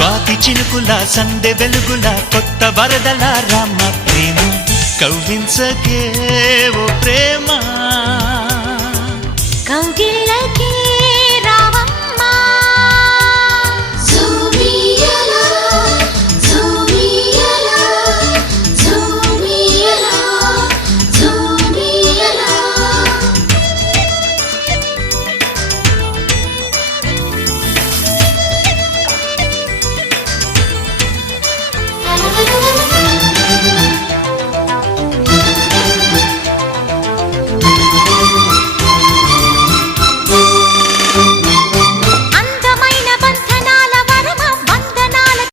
స్వాతి చినుకుల సందె వెలుగుల కొత్త వరదల రామ ప్రేమ కవ్వించకే ఓ ప్రేమ కౌగిళ్ళకే